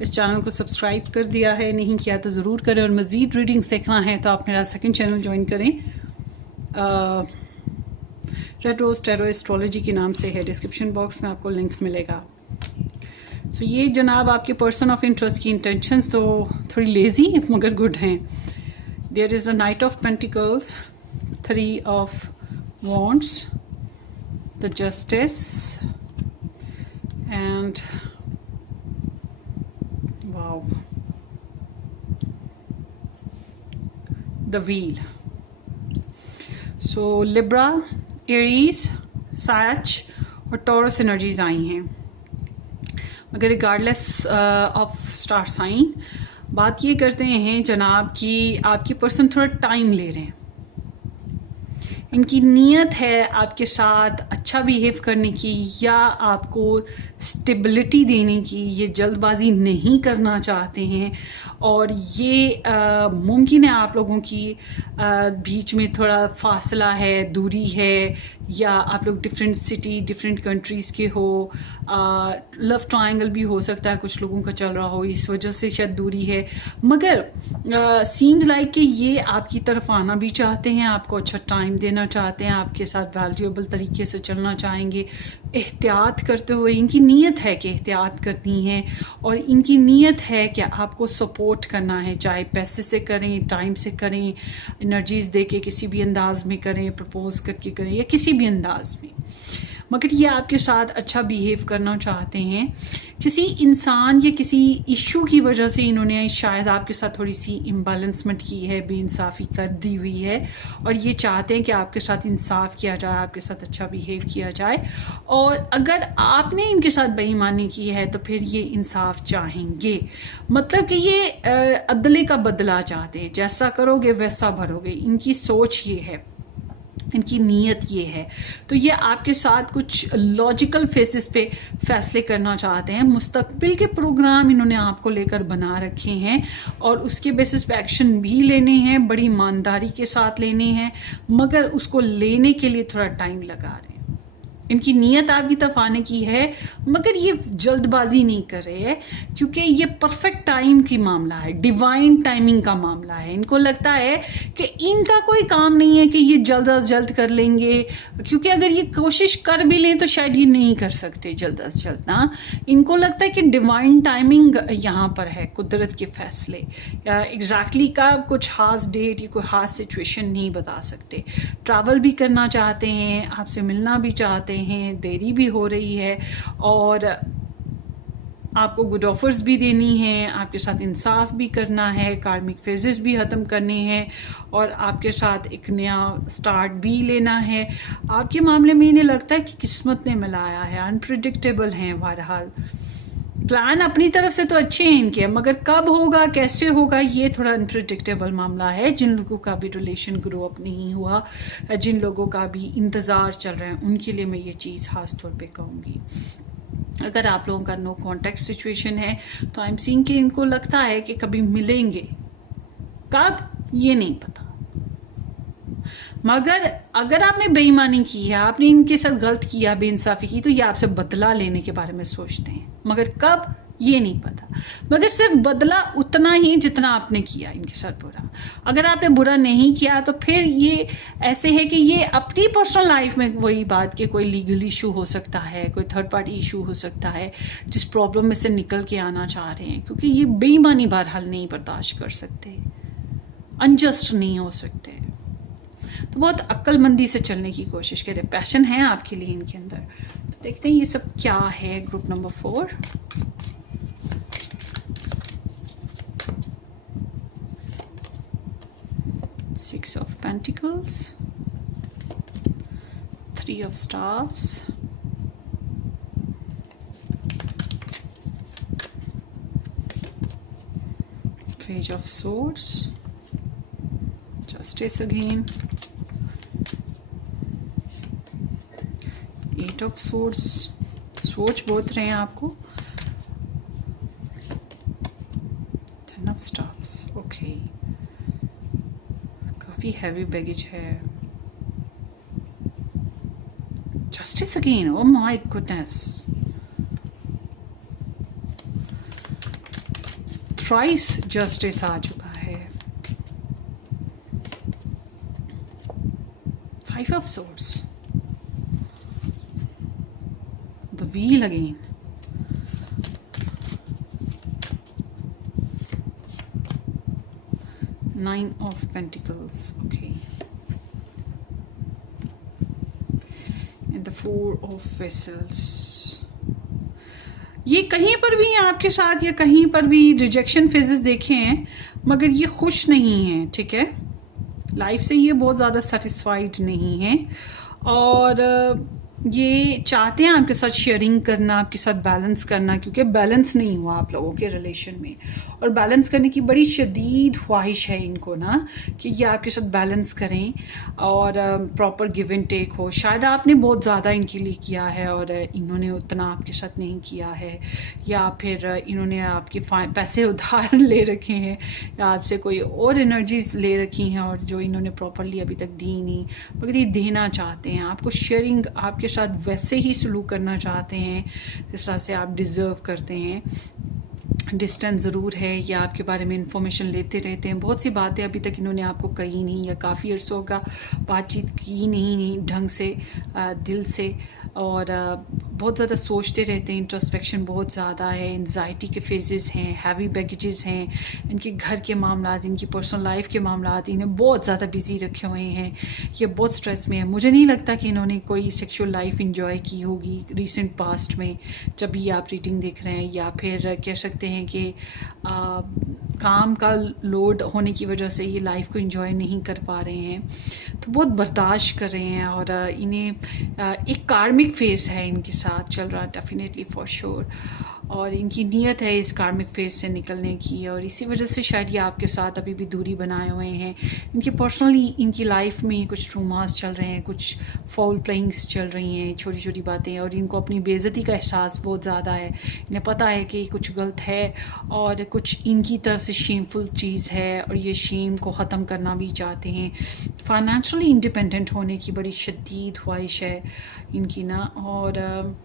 इस चैनल को सब्सक्राइब कर दिया है, नहीं किया तो ज़रूर करें। और मज़ीद रीडिंग्स देखना है तो आप मेरा सेकंड चैनल ज्वाइन करें, रेड रोज टैरो एस्ट्रोलॉजी के नाम से है। डिस्क्रिप्शन बॉक्स में आपको लिंक मिलेगा। सो ये जनाब आपके पर्सन ऑफ इंटरेस्ट की इंटेंशंस तो थोड़ी लेज़ी मगर गुड हैं। There is a knight of pentacles, 3 of wands, the justice and wow, the wheel. So Libra, Aries, Sag और टॉरस एनर्जीज आई हैं। मगर रिगार्डलेस ऑफ स्टार साइन, बात ये करते हैं जनाब कि आपकी पर्सन थोड़ा टाइम ले रहे हैं। इनकी नीयत है आपके साथ अच्छा बिहेव करने की या आपको स्टेबिलिटी देने की। ये जल्दबाजी नहीं करना चाहते हैं और ये मुमकिन है आप लोगों की बीच में थोड़ा फासला है, दूरी है, या आप लोग डिफरेंट सिटी, डिफरेंट कंट्रीज़ के हो। लव ट्रायंगल भी हो सकता है कुछ लोगों का चल रहा हो, इस वजह से शायद दूरी है। मगर सीम्स लाइक कि ये आपकी तरफ आना भी चाहते हैं, आपको अच्छा टाइम देना चाहते हैं, आपके साथ वैल्यूएबल तरीके से चलना चाहेंगे, एहतियात करते हुए। इनकी नीयत है कि एहतियात करनी है और इनकी नीयत है कि आपको सपोर्ट करना है, चाहे पैसे से करें, टाइम से करें, एनर्जीज़ दे के किसी भी अंदाज में करें, प्रपोज करके करें या किसी भी अंदाज में। मगर ये आपके साथ अच्छा बिहेव करना चाहते हैं। किसी इंसान या किसी इशू की वजह से इन्होंने शायद आपके साथ थोड़ी सी इम्बैलेंसमेंट की है, बेइंसाफ़ी कर दी हुई है और ये चाहते हैं कि आपके साथ इंसाफ किया जाए, आपके साथ अच्छा बिहेव किया जाए। और अगर आपने इनके साथ बेईमानी की है तो फिर ये इंसाफ चाहेंगे। मतलब कि ये अदले का बदला चाहते हैं, जैसा करोगे वैसा भरोगे। इनकी सोच ये है, इनकी नीयत ये है। तो ये आपके साथ कुछ लॉजिकल फेसिस पे फैसले करना चाहते हैं। मुस्तकबिल के प्रोग्राम इन्होंने आपको लेकर बना रखे हैं और उसके बेसिस पे एक्शन भी लेने हैं, बड़ी ईमानदारी के साथ लेने हैं, मगर उसको लेने के लिए थोड़ा टाइम लगा रहे हैं। इनकी नीयत आपकी तरफ आने की है मगर ये जल्दबाजी नहीं कर रहे हैं, क्योंकि ये परफेक्ट टाइम की मामला है, डिवाइन टाइमिंग का मामला है। इनको लगता है कि इनका कोई काम नहीं है कि ये जल्द अज जल्द कर लेंगे, क्योंकि अगर ये कोशिश कर भी लें तो शायद ये नहीं कर सकते जल्द अज जल्द ना। इनको लगता है कि डिवाइन टाइमिंग यहाँ पर है, कुदरत के फैसले या एग्जैक्टली का कुछ खास डेट या कोई खास सिचुएशन नहीं बता सकते। ट्रैवल भी करना चाहते हैं, आपसे मिलना भी चाहते हैं, देरी भी हो रही है और आपको गुड ऑफर्स भी देनी है, आपके साथ इंसाफ भी करना है, कार्मिक फेजेस भी ख़त्म करने हैं और आपके साथ एक नया स्टार्ट भी लेना है। आपके मामले में इन्हें लगता है कि किस्मत ने मिलाया है, अनप्रिडिक्टेबल हैं। बहरहाल प्लान अपनी तरफ से तो अच्छे हैं इनके, मगर कब होगा, कैसे होगा, ये थोड़ा अनप्रिडिक्टेबल मामला है। जिन लोगों का भी रिलेशन ग्रो अप नहीं हुआ, जिन लोगों का भी इंतज़ार चल रहा है, उनके लिए मैं ये चीज़ खास तौर पे कहूँगी। अगर आप लोगों का नो कॉन्टेक्ट सिचुएशन है तो आई एम सीइंग कि इनको लगता है कि कभी मिलेंगे, कब ये नहीं पता। मगर अगर आपने बेईमानी की है, आपने इनके साथ गलत किया, बेइंसाफी की, तो ये आपसे बदला लेने के बारे में सोचते हैं, मगर कब ये नहीं पता। मगर सिर्फ बदला उतना ही जितना आपने किया इनके साथ बुरा। अगर आपने बुरा नहीं किया तो फिर ये ऐसे है कि ये अपनी पर्सनल लाइफ में वही बात कि कोई लीगल इशू हो सकता है, कोई थर्ड पार्टी इशू हो सकता है, जिस प्रॉब्लम में से निकल के आना चाह रहे हैं, क्योंकि ये बेईमानी बहरहाल नहीं बर्दाश्त कर सकते, अनजस्ट नहीं हो सकते। तो बहुत अक्लमंदी से चलने की कोशिश करें। पैशन है आपके लिए इनके अंदर। तो देखते हैं ये सब क्या है। Group number 4, Six of Pentacles, Three of Stars, Page of Swords, Justice again, Eight of Swords, सोच बहुत रहे हैं आपको, Ten of Stars, ओके, काफी हैवी बैगेज है। Justice again, oh my goodness, thrice justice आ चुका है। Five of Swords, the wheel again, Nine of Pentacles, okay, and the Four of Vessels। ये कहीं पर भी आपके साथ या कहीं पर भी रिजेक्शन फेजेस देखे हैं, मगर ये खुश नहीं है, ठीक है, लाइफ से ये बहुत ज़्यादा सेटिस्फाइड नहीं है और ये चाहते हैं आपके साथ शेयरिंग करना, आपके साथ बैलेंस करना, क्योंकि बैलेंस नहीं हुआ आप लोगों के रिलेशन में, और बैलेंस करने की बड़ी शदीद ख्वाहिश है इनको ना, कि ये आपके साथ बैलेंस करें और प्रॉपर गिव एंड टेक हो। शायद आपने बहुत ज़्यादा इनके लिए किया है और इन्होंने उतना आपके साथ नहीं किया है, या फिर इन्होंने आपके पैसे उधार ले रखे हैं, या आपसे कोई और एनर्जीज ले रखी हैं और जो इन्होंने प्रॉपरली अभी तक दी नहीं, मगर ये देना चाहते हैं आपको शेयरिंग, आपके साथ वैसे ही सलूक करना चाहते हैं जिस तरह से आप डिज़र्व करते हैं। डिस्टेंस ज़रूर है, या आपके बारे में इंफॉर्मेशन लेते रहते हैं, बहुत सी बातें अभी तक इन्होंने आपको कही नहीं, या काफ़ी अरसों का बातचीत की नहीं ढंग से, दिल से, और बहुत ज़्यादा सोचते रहते हैं, इंट्रोस्पेक्शन बहुत ज़्यादा है, एंजाइटी के फेजेस हैं, हैवी बैगेजेस हैं, इनके घर के मामला, इनकी पर्सनल लाइफ के मामला इन्हें बहुत ज़्यादा बिजी रखे हुए हैं, ये बहुत स्ट्रेस में है। मुझे नहीं लगता कि इन्होंने कोई सेक्सुअल लाइफ इंजॉय की होगी रिसेंट पास्ट में, जब भी आप रीडिंग देख रहे हैं, या फिर कह सकते हैं कि काम का लोड होने की वजह से ये लाइफ को एंजॉय नहीं कर पा रहे हैं, तो बहुत बर्दाश्त कर रहे हैं, और इन्हें एक कार्मिक फेज है इनके साथ चल रहा, डेफिनेटली फॉर श्योर, और इनकी नीयत है इस कार्मिक फेज से निकलने की, और इसी वजह से शायद ये आपके साथ अभी भी दूरी बनाए हुए हैं। इनकी पर्सनली इनकी लाइफ में कुछ ट्रूमास चल रहे हैं, कुछ फाउल प्लेइंग्स चल रही हैं, छोटी छोटी बातें, और इनको अपनी बेइज्जती का एहसास बहुत ज़्यादा है। इन्हें पता है कि कुछ गलत है और कुछ इनकी तरफ से शेमफुल चीज़ है, और ये शेम को ख़त्म करना भी चाहते हैं। फाइनेंशियली इंडिपेंडेंट होने की बड़ी शदीद ख्वाहिश है इनकी ना, और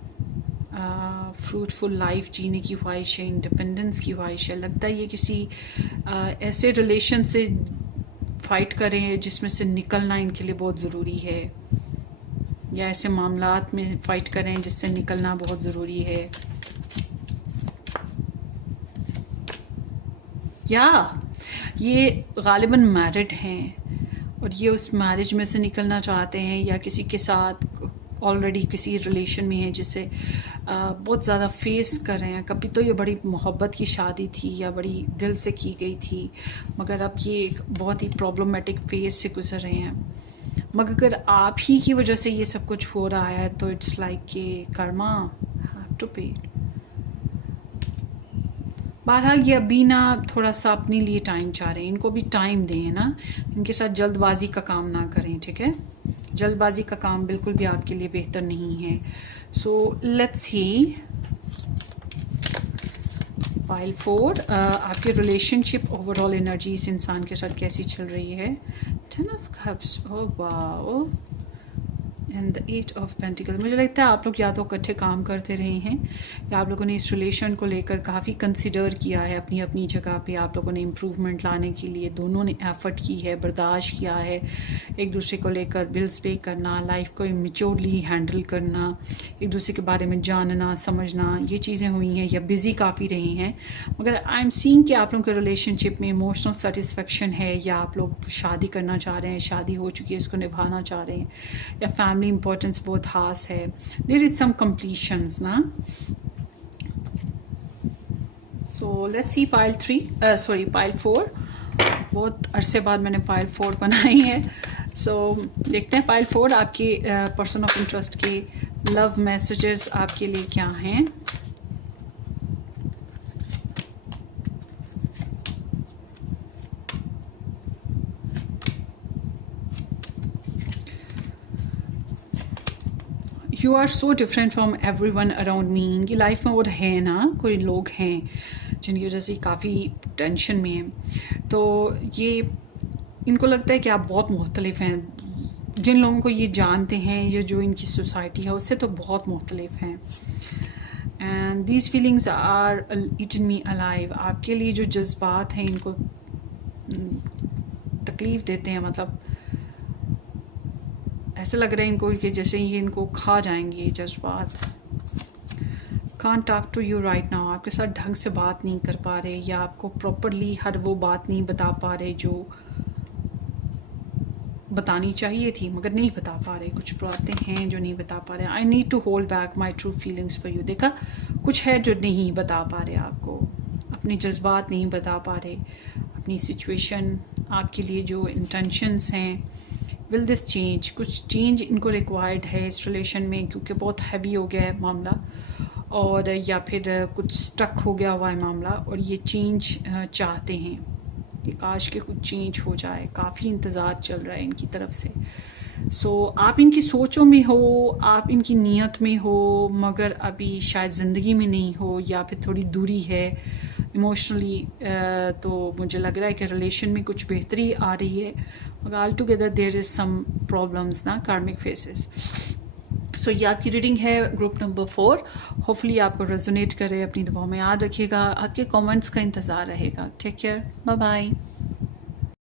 फ्रूटफुल लाइफ जीने की ख्वाहिश है, इंडिपेंडेंस की ख्वाहिश है। लगता है ये किसी ऐसे रिलेशन से फ़ाइट करें जिसमें से निकलना इनके लिए बहुत ज़रूरी है, या ऐसे मामलात में फ़ाइट करें जिससे निकलना बहुत ज़रूरी है, या ये गालिबन मैरिड हैं और ये उस मैरिज में से निकलना चाहते हैं, या किसी के साथ ऑलरेडी किसी रिलेशन में हैं जिसे बहुत ज़्यादा फेस कर रहे हैं। कभी तो ये बड़ी मोहब्बत की शादी थी या बड़ी दिल से की गई थी, मगर अब ये एक बहुत ही प्रॉब्लमेटिक फेज से गुजर रहे हैं। मगर अगर आप ही की वजह से ये सब कुछ हो रहा है तो इट्स लाइक कि कर्मा हैव टू पे। बहरहाल ये अभी ना थोड़ा सा अपने लिए टाइम चाह रहे हैं, इनको भी टाइम दें ना, इनके साथ जल्दबाजी का काम ना करें, ठीक है। जल्दबाजी का काम बिल्कुल भी आपके लिए बेहतर नहीं है। सो लेट्स सी पाइल 4, आपकी रिलेशनशिप ओवरऑल एनर्जी इस इंसान के साथ कैसी चल रही है। 10 of cups, oh wow, and the 8 of pentacle. मुझे लगता है आप लोग या तो इकट्ठे काम करते रहे हैं या आप लोगों ने इस रिलेशन को लेकर काफ़ी कंसिडर किया है अपनी अपनी जगह पे। आप लोगों ने इम्प्रूवमेंट लाने के लिए दोनों ने एफर्ट की है, बर्दाश्त किया है एक दूसरे को लेकर, बिल्स पे करना, लाइफ को मेच्योरली हैंडल करना, एक दूसरे के बारे में जानना समझना, ये चीज़ें हुई हैं या बिज़ी काफ़ी रही हैं। मगर आई एम सीइंग कि आप लोगों के रिलेशनशिप में इमोशनल सेटिस्फेक्शन है, या आप लोग शादी करना चाह रहे हैं, शादी हो चुकी है, इसको निभाना चाह रहे हैं, या फैमिली इंपॉर्टेंस बहुत खास है। देयर इज सम कंप्लीशंस ना। So let's see pile 3, sorry pile 4। बहुत अरसे बाद मैंने पाइल 4 बनाई है। सो देखते हैं पाइल 4 आपके पर्सन ऑफ इंटरेस्ट के लव मैसेजेस आपके लिए क्या हैं। You are so different from everyone around me. इनकी लाइफ में वो है ना, कोई लोग हैं जिनकी वजह से काफ़ी टेंशन में है। तो ये इनको लगता है कि आप बहुत मुख्तलिफ हैं। जिन लोगों को ये जानते हैं या जो इनकी सोसाइटी है उससे तो बहुत मुख्तलिफ हैं। And these feelings are eating me alive. आपके लिए जो जज्बात हैं इनको तकलीफ़ देते हैं, मतलब ऐसा लग रहा है इनको कि जैसे ये इनको खा जाएंगे ये जज्बात। Can't talk to you right now. आपके साथ ढंग से बात नहीं कर पा रहे, या आपको प्रॉपरली हर वो बात नहीं बता पा रहे जो बतानी चाहिए थी, मगर नहीं बता पा रहे। कुछ बातें हैं जो नहीं बता पा रहे। I need to hold back my true feelings for you. देखा, कुछ है जो नहीं बता पा रहे आपको, अपने जज्बात नहीं बता पा रहे, अपनी सिचुएशन, आपके लिए जो इंटेंशंस हैं। विल दिस चेंज, कुछ चेंज इनको रिक्वायर्ड है इस रिलेशन में, क्योंकि बहुत हैवी हो गया है मामला, और या फिर कुछ स्टक हो गया हुआ है मामला, और ये चेंज चाहते हैं कि काश के कुछ चेंज हो जाए। काफ़ी इंतज़ार चल रहा है इनकी तरफ से। सो आप इनकी सोचों में हो, आप इनकी नीयत में हो, मगर अभी शायद ज़िंदगी में नहीं हो, या फिर थोड़ी दूरी है इमोशनली। तो मुझे लग रहा है कि रिलेशन में कुछ बेहतरी आ रही है, मगर all together there is some problems ना, कार्मिक फेसेस। सो ये आपकी रीडिंग है ग्रुप नंबर 4। होपफुली आपको रेजोनेट करे। अपनी दुआओं में याद रखिएगा। आपके कमेंट्स का इंतज़ार रहेगा। Take care, bye bye.